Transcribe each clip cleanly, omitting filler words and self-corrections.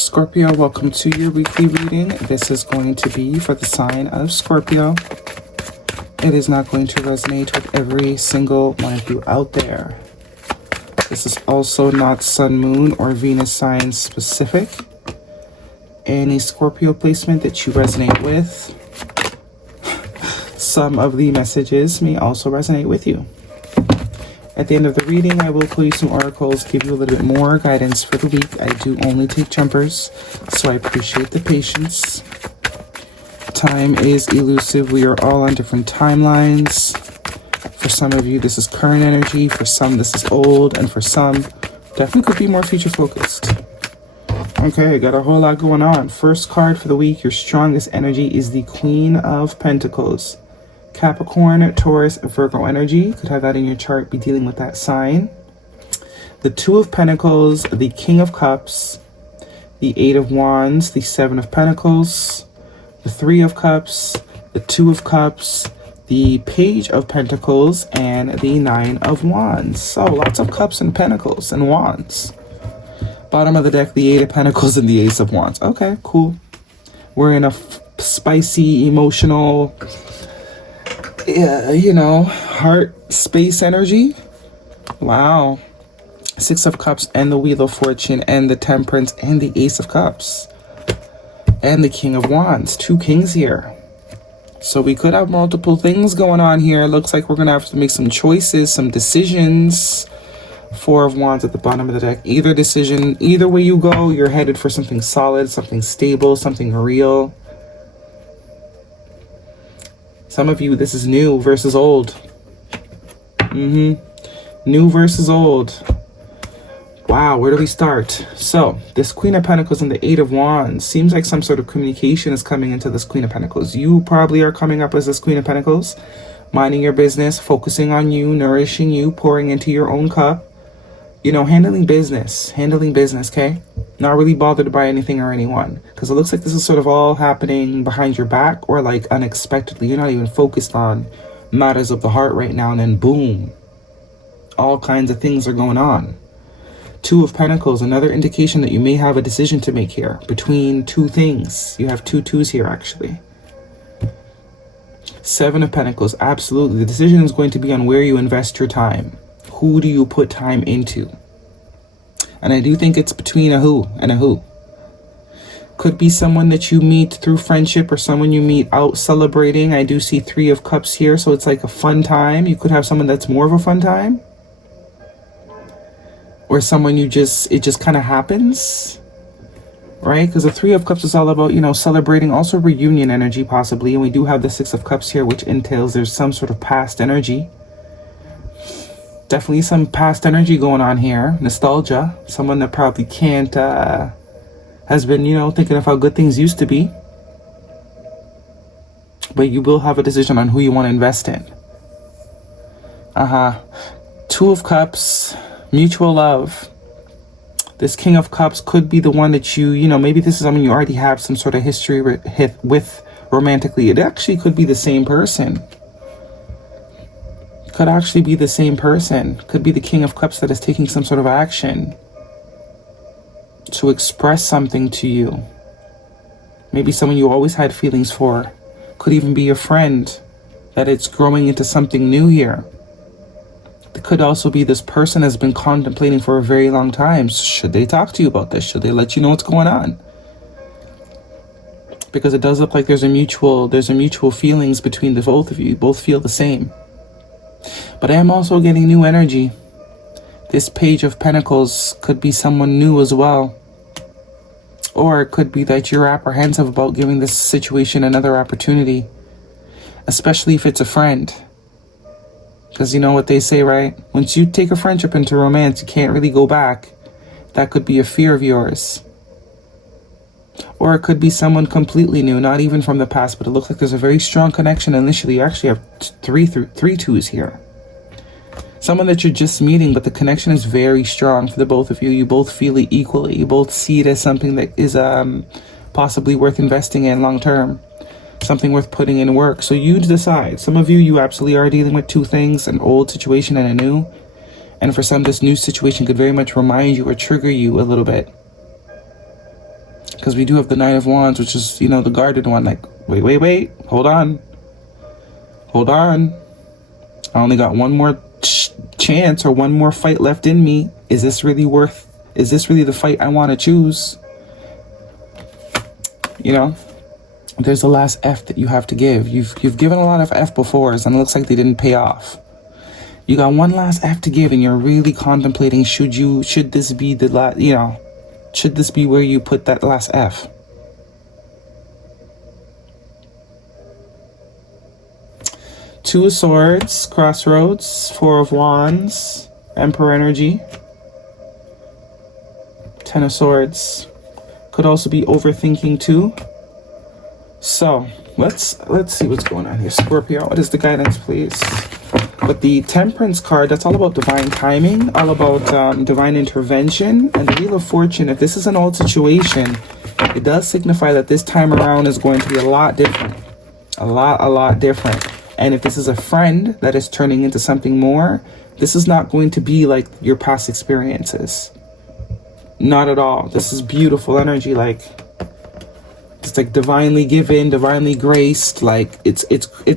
Scorpio, welcome to your weekly reading. This is going to be for the sign of Scorpio. It is not going to resonate with every single one of you out there. This is also not Sun, Moon, or Venus sign specific. Any Scorpio placement that you resonate with, some of the messages may also resonate with you. At the end of the reading, I will pull you some oracles, give you a little bit more guidance for the week. I do only take jumpers, so I appreciate the patience. Time is elusive. We are all on different timelines. For some of you, this is current energy. For some, this is old. And for some, definitely could be more future focused. Okay, got a whole lot going on. First card for the week, your strongest energy is the Queen of Pentacles. Capricorn, Taurus, Virgo energy. Could have that in your chart, be dealing with that sign. The Two of Pentacles, the King of Cups, the Eight of Wands, the Seven of Pentacles, the Three of Cups, the Two of Cups, the Page of Pentacles, and the Nine of Wands. So lots of cups and pentacles and wands. Bottom of the deck, the Eight of Pentacles and the Ace of Wands. Okay, cool. We're in a spicy, emotional, heart space energy. Wow. Six of Cups and the Wheel of Fortune and the Temperance and the Ace of Cups and the King of Wands. Two kings here. So we could have multiple things going on here. Looks like we're going to have to make some choices, some decisions. Four of Wands at the bottom of the deck. Either decision, either way you go, you're headed for something solid, something stable, something real. Some of you, this is new versus old. New versus old. Wow, where do we start? So, this Queen of Pentacles and the Eight of Wands. Seems like some sort of communication is coming into this Queen of Pentacles. You probably are coming up as this Queen of Pentacles. Minding your business, focusing on you, nourishing you, pouring into your own cup. Handling business, okay? Not really bothered by anything or anyone. Because it looks like this is sort of all happening behind your back or like unexpectedly. You're not even focused on matters of the heart right now, and then boom. All kinds of things are going on. Two of Pentacles, another indication that you may have a decision to make here. Between two things. You have two twos here, actually. Seven of Pentacles, absolutely. The decision is going to be on where you invest your time. Who do you put time into? And I do think it's between a who and a who. Could be someone that you meet through friendship or someone you meet out celebrating. I do see Three of Cups here, so it's like a fun time. You could have someone that's more of a fun time. Or someone it just kind of happens. Right? Because the Three of Cups is all about, celebrating, also reunion energy possibly. And we do have the Six of Cups here, which entails there's some sort of past energy. Definitely some past energy going on here. Nostalgia. Someone that probably can't, has been, thinking of how good things used to be. But you will have a decision on who you want to invest in. Two of Cups. Mutual love. This King of Cups could be the one that maybe this is someone you already have some sort of history with romantically. It actually could be the same person. Could actually be the same person. Could be the King of Cups that is taking some sort of action to express something to you. Maybe someone you always had feelings for. Could even be a friend that it's growing into something new here. It could also be this person has been contemplating for a very long time. Should they talk to you about this? Should they let you know what's going on? Because it does look like there's a mutual feelings between the both of you. You both feel the same. But I am also getting new energy. This Page of Pentacles could be someone new as well. Or it could be that you're apprehensive about giving this situation another opportunity. Especially if it's a friend. Because you know what they say, right? Once you take a friendship into romance, you can't really go back. That could be a fear of yours. Or it could be someone completely new, not even from the past, but it looks like there's a very strong connection initially. You actually have three twos here. Someone that you're just meeting, but the connection is very strong for the both of you. You both feel it equally. You both see it as something that is possibly worth investing in long term. Something worth putting in work. So you decide. Some of you absolutely are dealing with two things, an old situation and a new. And for some, this new situation could very much remind you or trigger you a little bit. Because we do have the Knight of Wands, which is, you know, the guarded one. Like, wait, hold on. I only got one more chance or one more fight left in me. Is this really the fight I want to choose? You know, there's the last F that you have to give. You've given a lot of F befores, and it looks like they didn't pay off. You got one last F to give, and you're really contemplating, should this be the last, you know, should this be where you put that last F? Two of Swords, Crossroads, Four of Wands, Emperor energy. Ten of Swords. Could also be overthinking too. So let's see what's going on here. Scorpio, what is the guidance, please? But the Temperance card, that's all about divine timing, all about divine intervention. And the Wheel of Fortune, if this is an old situation, it does signify that this time around is going to be a lot different. A lot different. And if this is a friend that is turning into something more, this is not going to be like your past experiences. Not at all. This is beautiful energy. Like, it's like divinely given, divinely graced. Like, it's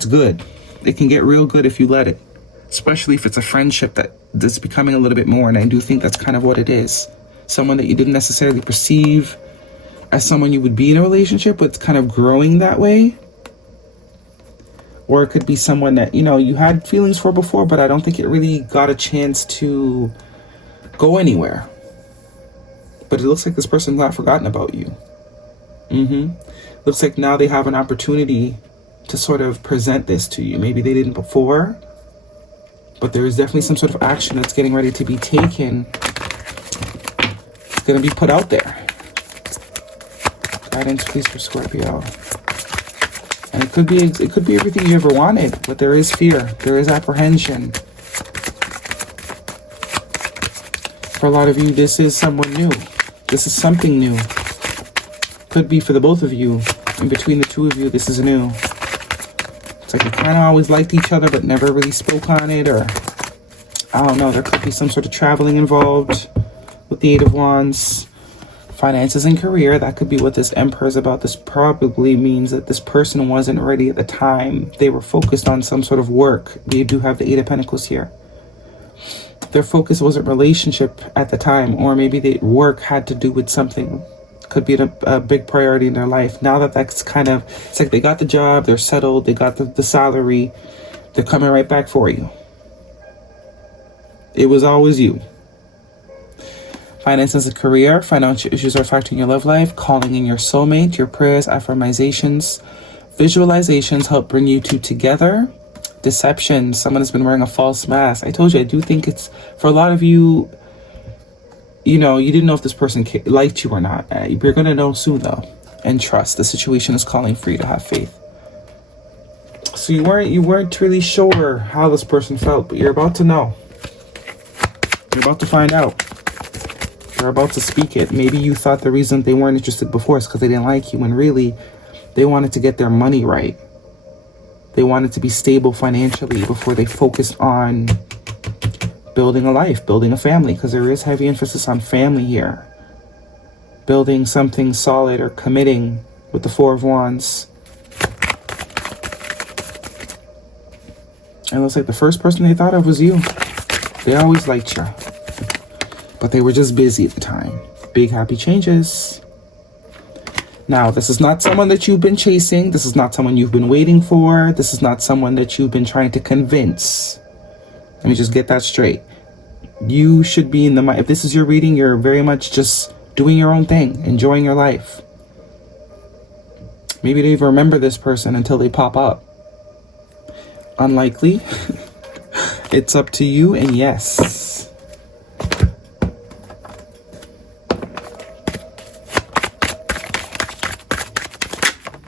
good. It can get real good if you let it. Especially if it's a friendship that's becoming a little bit more. And I do think that's kind of what it is. Someone that you didn't necessarily perceive as someone you would be in a relationship with, kind of growing that way. Or it could be someone that, you know, you had feelings for before, but I don't think it really got a chance to go anywhere. But it looks like this person's not forgotten about you. Looks like now they have an opportunity to sort of present this to you. Maybe they didn't before, but there is definitely some sort of action that's getting ready to be taken. It's going to be put out there. Guidance, please, for Scorpio. And it could be everything you ever wanted, but there is fear, there is apprehension. For a lot of you, this is someone new. This is something new. Could be for the both of you. And between the two of you, this is new. It's like you kind of always liked each other, but never really spoke on it, or I don't know. There could be some sort of traveling involved with the Eight of Wands. Finances and career, that could be what this Emperor is about. This probably means that this person wasn't ready at the time. They were focused on some sort of work. We do have the Eight of Pentacles here. Their focus wasn't relationship at the time, or maybe the work had to do with something. Could be a big priority in their life. Now that that's kind of, it's like they got the job, they're settled, they got the salary, they're coming right back for you. It was always you. Finances and career, financial issues are affecting your love life, calling in your soulmate, your prayers, affirmations, visualizations help bring you two together. Deception, someone has been wearing a false mask. I told you, I do think it's, for a lot of you, you know, you didn't know if this person liked you or not. You're going to know soon though. And trust, the situation is calling for you to have faith. So you weren't really sure how this person felt, but you're about to know. You're about to find out. They're about to speak it. Maybe you thought the reason they weren't interested before is because they didn't like you, when really they wanted to get their money right. They wanted to be stable financially before they focused on building a life, building a family, because there is heavy emphasis on family here. Building something solid or committing with the Four of Wands. And it looks like the first person they thought of was you. They always liked you, but they were just busy at the time. Big happy changes. Now, this is not someone that you've been chasing. This is not someone you've been waiting for. This is not someone that you've been trying to convince. Let me just get that straight. You should be in the mind. If this is your reading, you're very much just doing your own thing, enjoying your life. Maybe you don't even remember this person until they pop up. Unlikely. It's up to you, and yes.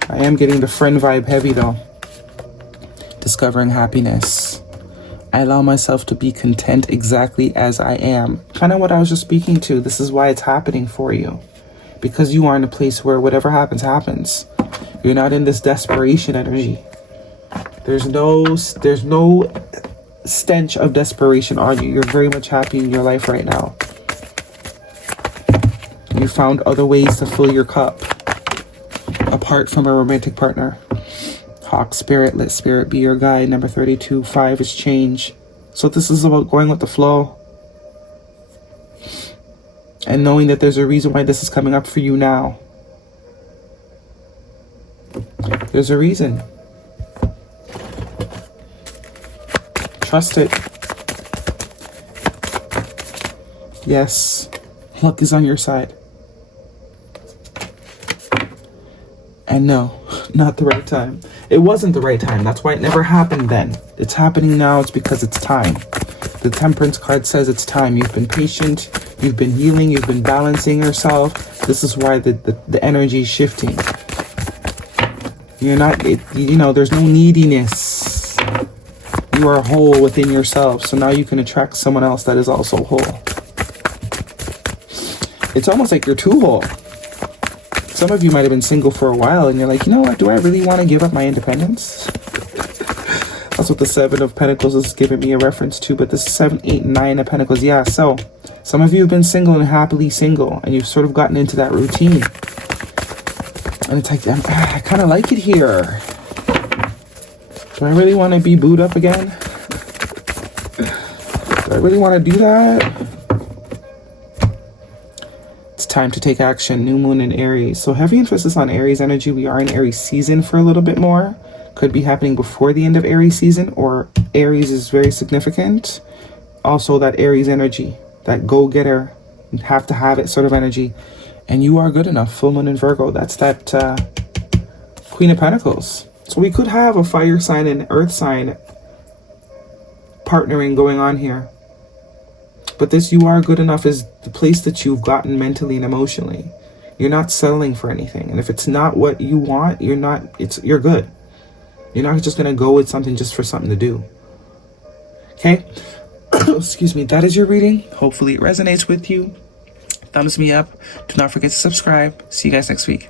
I am getting the friend vibe heavy though. Discovering happiness. I allow myself to be content exactly as I am. Kind of what I was just speaking to. This is why it's happening for you. Because you are in a place where whatever happens, happens. You're not in this desperation energy. There's no stench of desperation on you. You're very much happy in your life right now. you found other ways to fill your cup apart from a romantic partner. Hawk spirit, let spirit be your guide. Number 32, 5 is change. So this is about going with the flow and knowing that there's a reason why this is coming up for you now. There's a reason. Trust it. Yes, luck is on your side. And no, not the right time. It wasn't the right time. That's why it never happened then. It's happening now. It's because it's time. The Temperance card says it's time. You've been patient. You've been healing. You've been balancing yourself. This is why the energy is shifting. You're not, there's no neediness. You are whole within yourself. So now you can attract someone else that is also whole. It's almost like you're too whole. Some of you might have been single for a while and you're like, you know what, do I really want to give up my independence? That's what the 7 of Pentacles is giving me a reference to, but this 7, 8, 9 of Pentacles, yeah. So some of you have been single and happily single and you've sort of gotten into that routine. And it's like, I kind of like it here. Do I really want to be booed up again? Do I really want to do that? It's time to take action. New moon in Aries. So heavy emphasis on Aries energy. We are in Aries season for a little bit more. Could be happening before the end of Aries season, or Aries is very significant. Also that Aries energy, that go-getter, you have to have it sort of energy. And you are good enough. Full moon in Virgo. That's that Queen of Pentacles. So we could have a fire sign and earth sign partnering going on here. But this you are good enough is the place that you've gotten mentally and emotionally. You're not settling for anything. And if it's not what you want, you're good. You're not just going to go with something just for something to do. Okay? Excuse me. That is your reading. Hopefully it resonates with you. Thumbs me up. Do not forget to subscribe. See you guys next week.